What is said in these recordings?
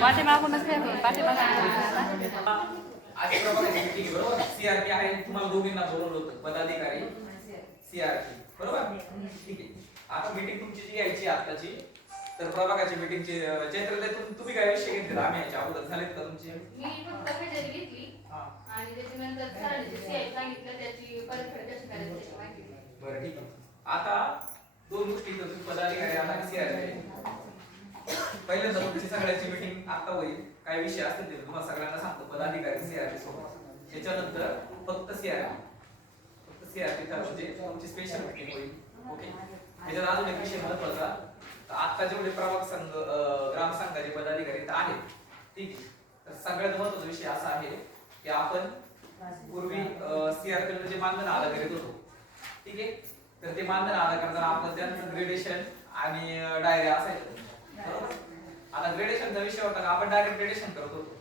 पाठीमागूनच काय पाठी पाठीमागून आज प्रभागाची meeting बरोबर सीआरपी आहे तुम्हाला दोघींना बोलवलं होतं पदाधिकारी सीआरपी बरोबर ठीक आहे आता मीटिंग तुमची जी घ्यायची आताची तर प्रभागाची मीटिंगची चैत्र तुम्ही काय विषय घेतले आम्ही याच्या अगोदर झालेत का तुमचे मी फक्त हजेरी घेतली आणि त्याच्यानंतर सांगितलं त्याची परतफेड कशी करायची बरं ठीक आहे. आता दोन गोष्टी तुम्ही पदाधिकारी आणि सीआरपी पहिल्यांदा तुमची सगळ्यांची मीटिंग आता होईल. काय विषय असतील ते तुम्हाला सगळ्यांना सांगतो. पदाधिकारी सीआरपी सोबत. त्याच्यानंतर फक्त सीआरपी फक्त सीआरपी तर म्हणजे तुमची स्पेशल मीटिंग होईल. ओके त्याच्यात अजून एक विषय महत्त्वाचा आता जेवढे प्रभाग संघ ग्रामसंघाचे ग्राम संघाचे पदाधिकारी तर आहेत ठीक आहे? तर सगळ्यात महत्त्वाचा विषय असा आहे की आपण पूर्वी सीआरपी जे मानधन आला करीत होतो. ठीक आहे? तर ते मानधन आला करताना आपण त्यांचं ग्रेडेशन आणि डायरी असायचं बरोबर? आता ग्रेडेशनचा विषय होता का? आपण डायरेक्ट ग्रेडेशन करत होतो.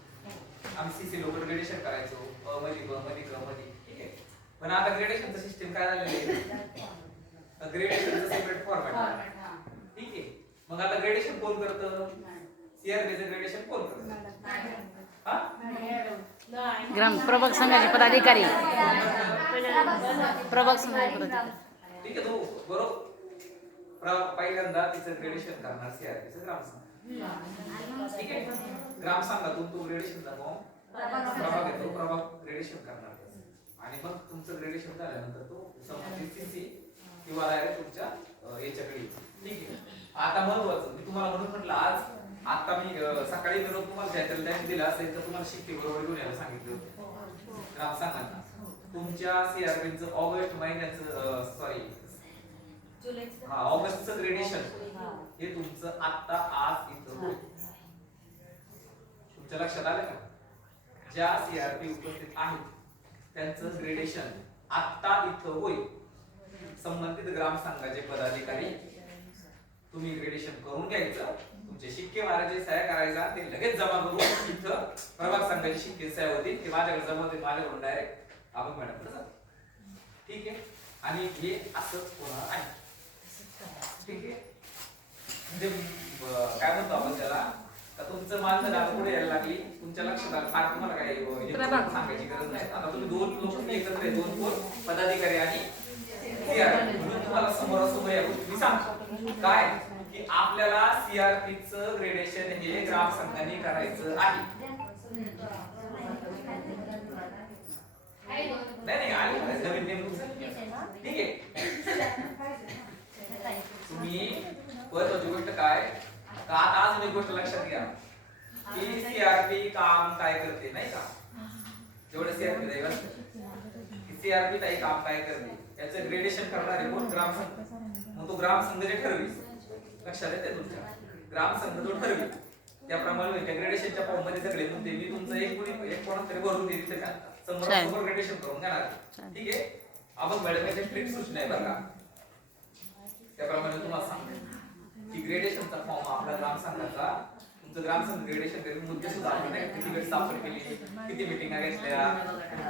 आम्ही सीसी लोक ग्रेडेशन करायचो. अ मध्ये ब मध्ये ग मध्ये ठीक आहे? पण आता ग्रेडेशनचं सिस्टम काय झालेलं आहे? ग्रेडेशनचं सेपरेट फॉर्मॅट. ठीक आहे? मग आता ग्रेडेशन कोण करतं? सीआरपीचं ग्रेडेशन कोण करतं? हा? ग्राम प्रभाग संघाचे पदाधिकारी. प्रभाग संघाचे पदाधिकारी. ठीक आहे तो बरोबर. पहिल्यांदा तिचं ग्रेडेशन करणार सीआरपीचं ग्रामसंघ ठीक आहे. ग्रामसंघातून तो ग्रेडेशनचा फॉर्म प्रभाग येतो प्रभाग ग्रेडेशन करणार आणि मग तुमचं ग्रेडेशन झाल्यानंतर तो संबंधित सीसी किंवा डायरेक्ट तुमच्या याच्याकडे ठीक आहे. आता महत्वाचं मी तुम्हाला म्हणून म्हटलं आज आता मी सकाळी जर तुम्हाला चॅनल टाइम दिला असेल तर तुम्हाला शिट्टी बरोबर घेऊन यायला सांगितलं होतं. ग्रामसंघांना तुमच्या सीआरपीचं ऑगस्ट महिन्याचं सॉरी हा ग्रेडेशन हे. तुमचं आता आज इथं तुमच्या लक्षात आलं का? ज्या सीआरपी उपस्थित आहेत त्यांचं ग्रेडेशन आता इथं होईल. संबंधित ग्रामसंघाचे पदाधिकारी तुम्ही ग्रेडेशन करून घ्यायचं. तुमचे शिक्के मारायचे सह्या करायचा ते लगेच जमा करून इथं प्रभाग संघाची शिक्के सह्या होतील. ते माझ्याकडे जमा होतील माझ्याकडून डायरेक्ट आपण मॅडम ठीक आहे? आणि हे असंच होणार आहे. ठीक आहे. म्हणजे काय म्हणतो आपण त्याला? का तुमचं मानधन आता पुढे यायला लागली? तुमच्या लक्षात आलं. फार तुम्हाला काय हे. सांगायची गरज नाही. आता तुम्ही दोन लोक एकत्र आहे दोन कोण? पदाधिकारी आणि. म्हणून तुम्हाला समोरासमोर या गोष्टी सांगतो. काय? की आपल्याला सीआरपीचं ग्रेडेशन हे ग्रामसंघाने करायचं आहे. नाही नाही आली. नवीन नेम ठीक आहे. तुम्ही महत्वाची गोष्ट काय? का आता अजून एक गोष्ट लक्षात घ्या. की सीआरपी काम काय करते नाही का? जेवढे सीआरपी सीआरपी ताई काम काय करते? याचं ग्रेडेशन करणारे कोण? ग्रामसंघ. मग तो ग्रामसंघ जे ठरवी लक्षात येते तुमच्या? ग्रामसंघ जो ठरवी त्याप्रमाणे त्या ग्रेडेशनच्या फॉर्ममध्ये सगळे मुद्दे मी तुमचं एक कोणी एक कोणाच तरी भरून देईल समोर ग्रेडेशन करून घेणार. ठीक आहे? आपण मॅडम याच्या स्ट्रिक्ट सूचना आहे का? त्याप्रमाणे तुम्हाला सांगतो की ग्रेडेशनचा फॉर्म आपला ग्रामसंघाचा. तुमचं ग्रामसंघ ग्रेडेशन करून मुद्दे सुद्धा आपण किती वेळ स्थापन केली किती मिटिंग घेतल्या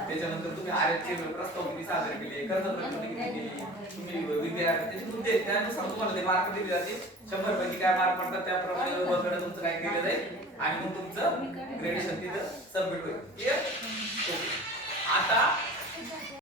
त्याच्यानंतर तुम्ही आरएफचे प्रस्ताव किती सादर केले कर्ज प्रकरण किती केली तुम्ही विद्यार्थी त्याचे मुद्दे त्यानुसार तुम्हाला ते मार्क दिले जाते शंभर पैकी काय मार्क पडतात त्याप्रमाणे वर्गाने तुमचं काय केलं जाईल. आणि मग तुमचं ग्रेडेशन तिथं सबमिट होईल. क्लिअर आता